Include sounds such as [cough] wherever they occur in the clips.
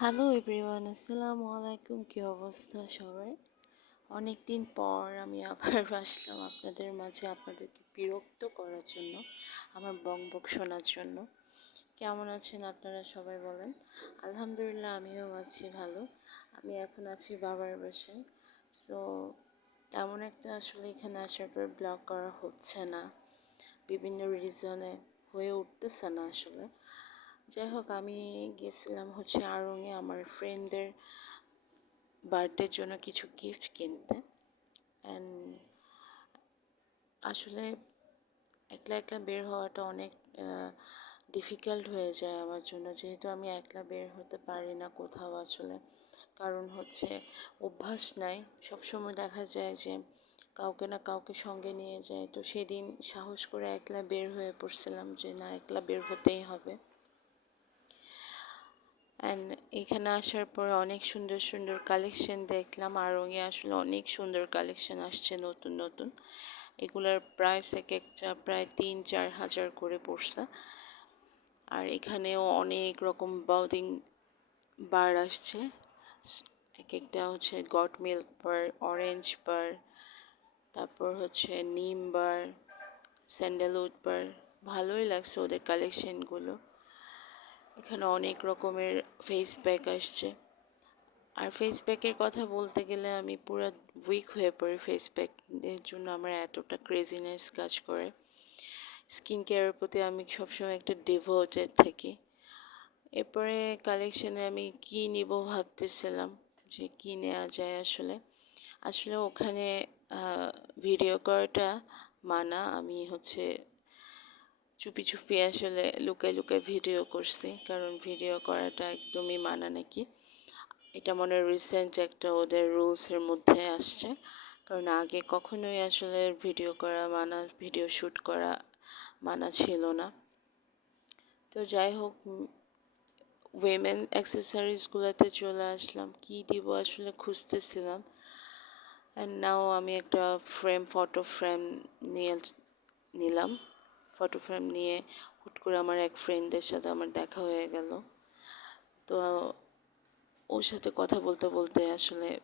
Hello everyone আসসালামু আলাইকুম কী অবস্থা সবাই? অনেক দিন পর আমি আবার [laughs] আসলাম আপনাদের মাঝে আপনাদেরকে বিরক্ত করার জন্য, আমার বং বক শোনার জন্য। কেমন আছেন আপনারা সবাই বলেন? আলহামদুলিল্লাহ, আমিও আছি ভালো। আমি এখন আছি বাবার বাসায়। সো তেমন একটা আসলে এখানে আসার পর ব্লগ করা হচ্ছে না। বিভিন্ন রিজনে হয়ে উঠতেছে না আসলে। যাই হোক আমি গেছিলাম হচ্ছে আড়ংয়ে আমার ফ্রেন্ডের বার্থডের জন্য কিছু গিফট কিনতে। অ্যান্ড আসলে একলা একলা বের হওয়াটা অনেক ডিফিকাল্ট হয়ে যায় আমার জন্য। যেহেতু আমি একলা বের হতে পারি না কোথাও আসলে, কারণ হচ্ছে অভ্যাস নাই। সবসময় দেখা যায় যে কাউকে না কাউকে সঙ্গে নিয়ে যায়। তো সেদিন সাহস করে একলা বের হয়ে পড়ছিলাম যে না, একলা বের হতেই হবে। অ্যান্ড এখানে আসার পর অনেক সুন্দর সুন্দর কালেকশন দেখলাম আর রঙে আসলে অনেক সুন্দর কালেকশন আসছে নতুন নতুন। এগুলার প্রাইস এক একটা প্রায় তিন, চার হাজার করে পড়ছে। আর এখানেও অনেক রকম বাউদিং বার আসছে। এক একটা হচ্ছে goat milk bar orange bar তারপর হচ্ছে নিম বার স্যান্ডেলউড বার ভালোই লাগছে ওদের কালেকশনগুলো এখানে অনেক রকমের ফেস প্যাক আসছে। আর ফেস প্যাকের কথা বলতে গেলে আমি পুরো উইক হয়ে পড়ি ফেস প্যাকের জন্য আমার এতটা ক্রেজিনেস কাজ করে। স্কিন কেয়ারের প্রতি আমি সবসময় একটা ডিভোটেড থাকি। এরপরে কালেকশনে আমি কি নিব ভাবতেছিলাম যে কী নেওয়া যায় আসলে। আসলে ওখানে ভিডিও করাটা মানা, আমি হচ্ছে চুপি চুপি আসলে লুকায় লুকায় ভিডিও করছি, কারণ ভিডিও করাটা একদমই মানা নাকি। এটা মনে হয় রিসেন্ট একটা ওদের রুলসের মধ্যে আসছে, কারণ আগে কখনোই আসলে ভিডিও করা মানা ভিডিও শ্যুট করা মানা ছিল না। তো যাই হোক উইমেন অ্যাক্সেসরিজগুলোতে চলে আসলাম, কি দিব আসলে খুঁজতেছিলাম। অ্যান্ড নাও আমি একটা ফ্রেম ফটো ফ্রেম নিয়ে নিলাম। ফটো ফ্রেম নিয়ে হুট করে আমার এক ফ্রেন্ডের সাথে আমার দেখা হয়ে গেল। তো ওর সাথে কথা বলতে বলতে আসলে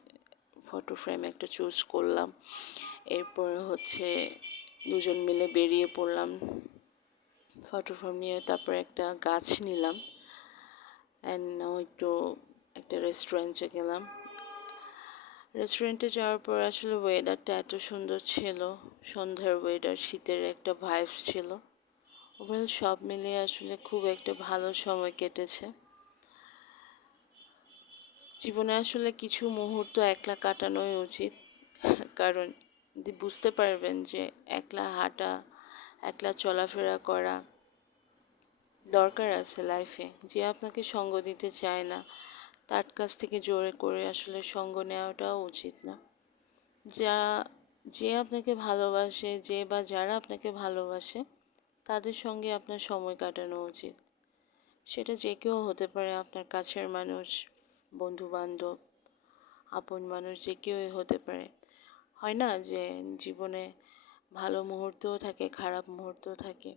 ফটো ফ্রেম একটা চুজ করলাম। এরপর হচ্ছে দুজন মিলে বেরিয়ে পড়লাম। ফটো ফ্রেম নিয়ে তারপর একটা গাছ নিলাম। অ্যান্ড একটু একটা রেস্টুরেন্টে গেলাম। রেস্টুরেন্টে যাওয়ার পর আসলে ওয়েদারটা এত সুন্দর ছিল। সন্ধ্যার ওয়েদার শীতের একটা ভাইবস ছিল। ওভারঅল সব মিলিয়ে আসলে খুব একটা ভালো সময় কেটেছে। জীবনে আসলে কিছু মুহূর্ত একলা কাটানোই উচিত। কারণ বুঝতে পারবেন যে একলা হাঁটা, একলা চলাফেরা করা দরকার আছে লাইফে যে আপনাকে সঙ্গ দিতে চায় না তার কাছ থেকে জোরে করে আসলে সঙ্গ নেওয়াটাও উচিত না। যা, যে আপনাকে ভালোবাসে, যে বা যারা আপনাকে ভালোবাসে, তাদের সঙ্গে আপনার সময় কাটানো উচিত। সেটা যে কেউ হতে পারে, আপনার কাছের মানুষ বন্ধু বান্ধব আপন মানুষ যে কেউই হতে পারে। হয় না যে জীবনে ভালো মুহূর্তও থাকে, খারাপ মুহূর্তও থাকে।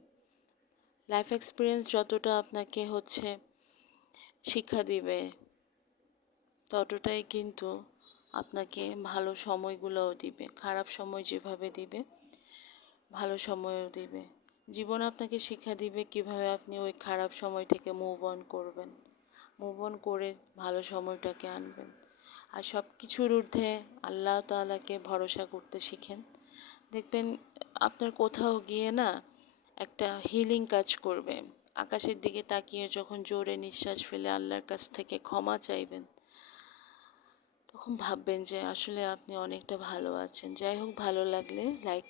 লাইফ এক্সপিরিয়েন্স যতটা আপনাকে হচ্ছে শিক্ষা দিবে ততটাই কিন্তু আপনাকে ভালো সময়গুলোও দিবে, খারাপ সময় যেভাবে দিবে, ভালো সময়ও দিবে। জীবন আপনাকে শিক্ষা দিবে কীভাবে আপনি ওই খারাপ সময় থেকে মুভ অন করবেন। মুভ অন করে ভালো সময়টাকে আনবেন। আর সব কিছুর ঊর্ধ্বে আল্লাহ তালাকে ভরসা করতে শিখেন। দেখবেন আপনার কোথাও গিয়ে না একটা হিলিং কাজ করবে। আকাশের দিকে তাকিয়ে যখন জোরে নিঃশ্বাস ফেলে আল্লাহর কাছ থেকে ক্ষমা চাইবেন তখন ভাববেন যে আসলে আপনি অনেকটা ভালো আছেন। যাই হোক ভালো লাগলে লাইক